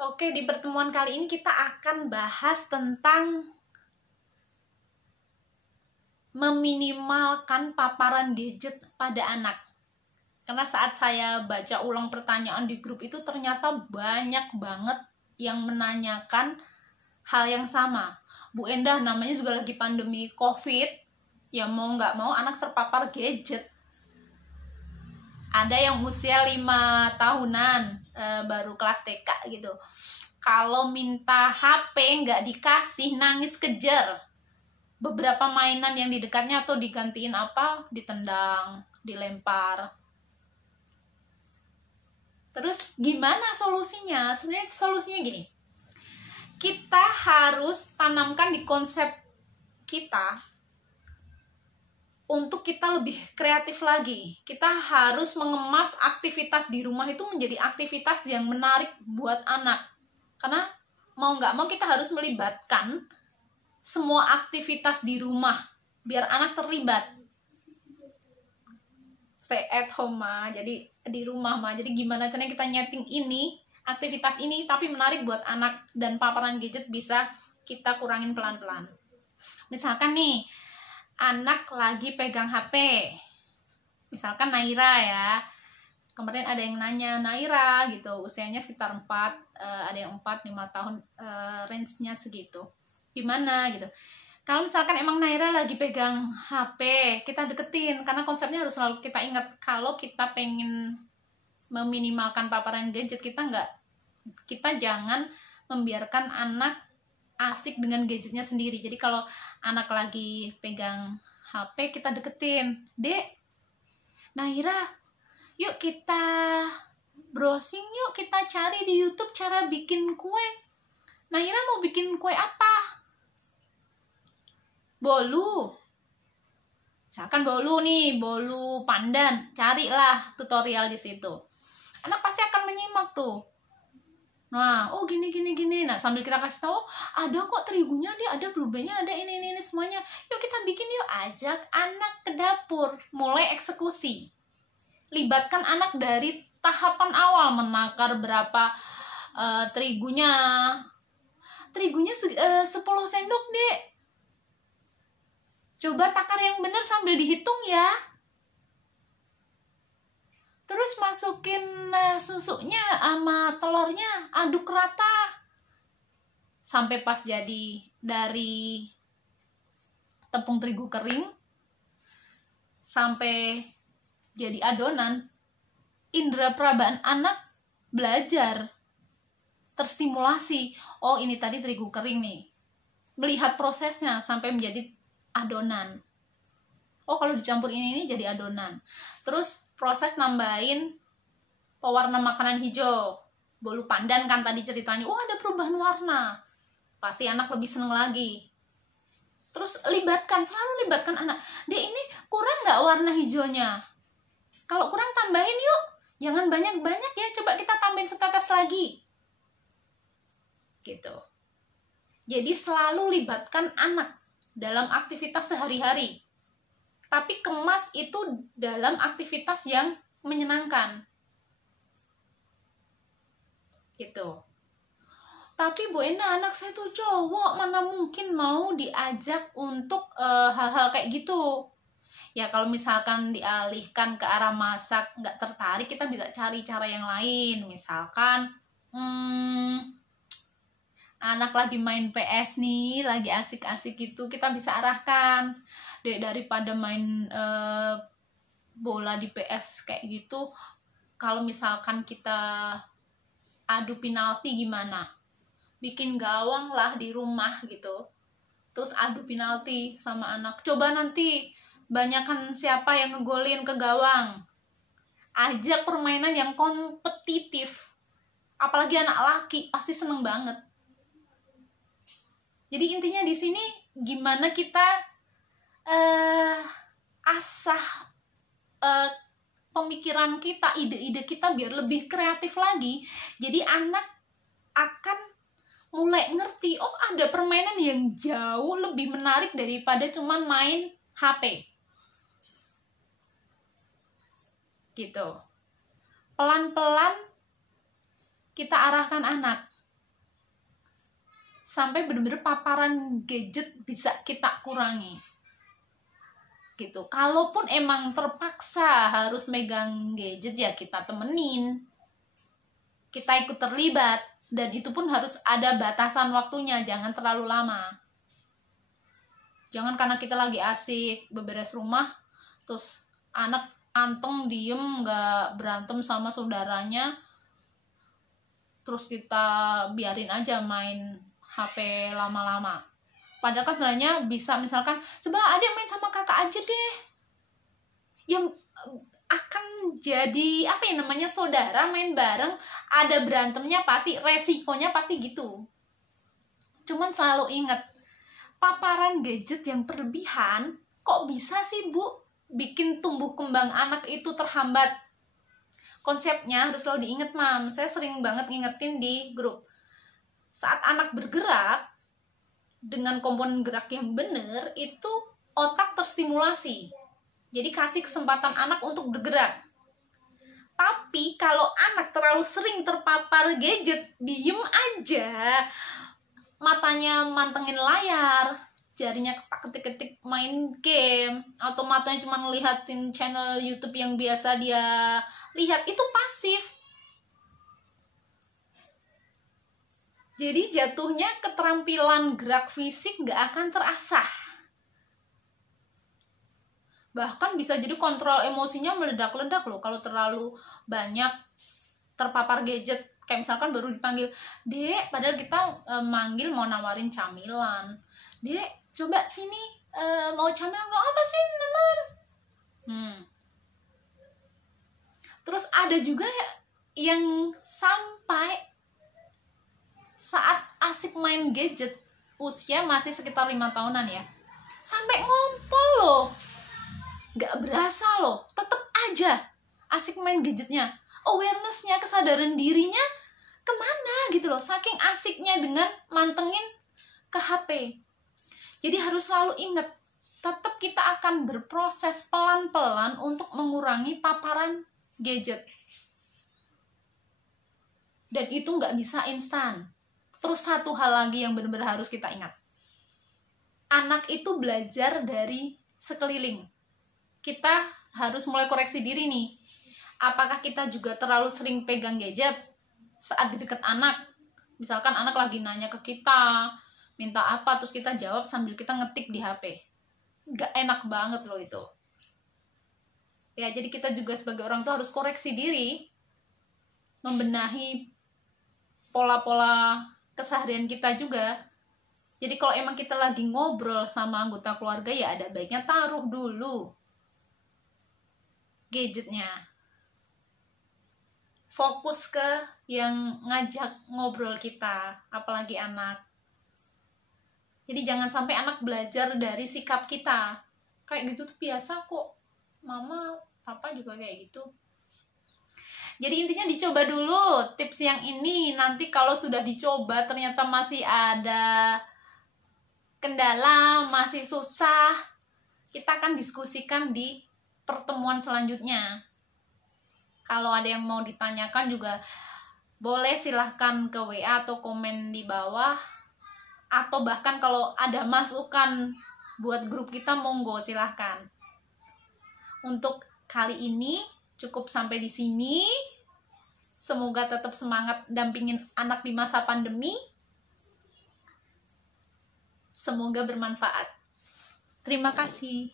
Oke, di pertemuan kali ini kita akan bahas tentang meminimalkan paparan gadget pada anak. Karena saat saya baca ulang pertanyaan di grup itu ternyata banyak banget yang menanyakan hal yang sama. Bu Endah, namanya juga lagi pandemi COVID, ya mau nggak mau anak terpapar gadget. Ada yang usia 5 tahunan, baru kelas TK gitu. Kalau minta HP nggak dikasih, nangis kejar. Beberapa mainan yang di dekatnya atau digantiin apa, ditendang, dilempar. Terus gimana solusinya? Sebenarnya solusinya gini. Kita harus tanamkan di konsep kita untuk kita lebih kreatif lagi. Kita harus mengemas aktivitas di rumah itu menjadi aktivitas yang menarik buat anak. Karena mau nggak mau kita harus melibatkan semua aktivitas di rumah biar anak terlibat. Stay at home mah, jadi di rumah mah. Jadi gimana caranya kita nyeting ini, aktivitas ini tapi menarik buat anak, dan paparan gadget bisa kita kurangin pelan-pelan. Misalkan nih, anak lagi pegang HP. Misalkan Naira ya. Kemarin ada yang nanya, Naira gitu, usianya sekitar 4, ada yang 4-5 tahun, range-nya segitu. Gimana gitu. Kalau misalkan emang Naira lagi pegang HP, kita deketin, karena konsepnya harus selalu kita ingat, kalau kita pengen meminimalkan paparan gadget, kita jangan membiarkan anak asik dengan gadgetnya sendiri. Jadi kalau anak lagi pegang HP, kita deketin, Dek, Naira, yuk kita browsing, yuk kita cari di YouTube cara bikin kue. Naira mau bikin kue apa? Bolu. Misalkan bolu nih, bolu pandan. Carilah tutorial di situ. Anak pasti akan menyimak tuh. Nah, oh gini. Nah, sambil kita kasih tahu, ada kok terigunya, dia ada blueberry-nya, ada ini semuanya. Yuk kita bikin yuk, ajak anak ke dapur, mulai eksekusi. Libatkan anak dari tahapan awal, menakar berapa terigunya. Terigunya 10 sendok, Dek. Coba takar yang benar sambil dihitung ya. Terus masukin susunya sama telurnya, aduk rata sampai pas jadi dari tepung terigu kering sampai jadi adonan. Indera perabaan anak belajar, terstimulasi. Oh, ini tadi terigu kering nih. Melihat prosesnya sampai menjadi adonan. Oh, kalau dicampur ini jadi adonan. Terus proses nambahin pewarna makanan hijau, bolu pandan kan tadi ceritanya. Oh, ada perubahan warna, pasti anak lebih seneng lagi. Terus selalu libatkan anak. Dek, ini kurang nggak warna hijaunya? Kalau kurang tambahin yuk, jangan banyak-banyak ya, coba kita tambahin setetes lagi gitu. Jadi selalu libatkan anak dalam aktivitas sehari-hari, tapi kemas itu dalam aktivitas yang menyenangkan gitu. Tapi Bu Enda, anak saya tuh cowok, mana mungkin mau diajak untuk hal-hal kayak gitu. Ya kalau misalkan dialihkan ke arah masak, nggak tertarik, kita bisa cari cara yang lain. Misalkan anak lagi main PS nih, lagi asik-asik gitu, kita bisa arahkan, Dek, daripada main bola di PS kayak gitu, kalau misalkan kita adu penalti gimana? Bikin gawang lah di rumah gitu, terus adu penalti sama anak. Coba nanti banyakan siapa yang ngegolin ke gawang. Ajak permainan yang kompetitif, apalagi anak laki pasti seneng banget. Jadi intinya di sini gimana kita asah pemikiran kita, ide-ide kita biar lebih kreatif lagi. Jadi anak akan mulai ngerti, oh ada permainan yang jauh lebih menarik daripada cuman main HP. Gitu. Pelan-pelan kita arahkan anak. sampai bener-bener paparan gadget bisa kita kurangi gitu. Kalaupun emang terpaksa harus megang gadget, ya kita temenin, kita ikut terlibat, dan itu pun harus ada batasan waktunya, jangan terlalu lama. Jangan karena kita lagi asik beberes rumah terus anak anteng diem nggak berantem sama saudaranya, terus kita biarin aja main HP lama-lama. Padahal kan sebenarnya bisa, misalkan coba adik main sama kakak aja deh, yang akan jadi apa ya namanya, saudara main bareng, ada berantemnya pasti, resikonya pasti gitu. Cuman selalu ingat, paparan gadget yang berlebihan kok bisa sih Bu bikin tumbuh kembang anak itu terhambat. Konsepnya harus selalu diingat, Mam. Saya sering banget ngingetin di grup, saat anak bergerak dengan komponen gerak yang benar, itu otak terstimulasi. Jadi kasih kesempatan anak untuk bergerak. Tapi kalau anak terlalu sering terpapar gadget, diem aja, matanya mantengin layar, jarinya ketik-ketik main game, atau matanya cuma ngeliatin channel YouTube yang biasa dia lihat, itu pasif. Jadi jatuhnya keterampilan gerak fisik gak akan terasah. Bahkan bisa jadi kontrol emosinya meledak-ledak loh kalau terlalu banyak terpapar gadget. Kayak misalkan baru dipanggil, Dek, padahal kita manggil mau nawarin camilan. Dek, coba sini, mau camilan nggak? Apa sih, Mam? Terus ada juga yang sampai saat asik main gadget, usia masih sekitar 5 tahunan ya, sampai ngompol loh, gak berasa loh, tetep aja asik main gadgetnya. Awarenessnya, kesadaran dirinya kemana gitu loh, saking asiknya dengan mantengin ke HP. Jadi harus selalu ingat, tetap kita akan berproses pelan-pelan untuk mengurangi paparan gadget, dan itu nggak bisa instan. Terus satu hal lagi yang benar-benar harus kita ingat, anak itu belajar dari sekeliling. Kita harus mulai koreksi diri nih, apakah kita juga terlalu sering pegang gadget saat di dekat anak? Misalkan anak lagi nanya ke kita, minta apa, terus kita jawab sambil kita ngetik di HP. Gak enak banget loh itu. Ya, jadi kita juga sebagai orang tua harus koreksi diri, membenahi pola-pola keseharian kita juga. Jadi kalau emang kita lagi ngobrol sama anggota keluarga, ya ada baiknya taruh dulu gadgetnya, fokus ke yang ngajak ngobrol kita, apalagi anak. Jadi jangan sampai anak belajar dari sikap kita, kayak gitu tuh biasa kok, mama papa juga kayak gitu. Jadi intinya dicoba dulu tips yang ini. Nanti kalau sudah dicoba ternyata masih ada kendala, masih susah, kita akan diskusikan di pertemuan selanjutnya. Kalau ada yang mau ditanyakan juga boleh, silahkan ke WA atau komen di bawah, atau bahkan kalau ada masukan buat grup kita, monggo silahkan. Untuk kali ini cukup sampai di sini. Semoga tetap semangat dampingin anak di masa pandemi. Semoga bermanfaat. Terima kasih.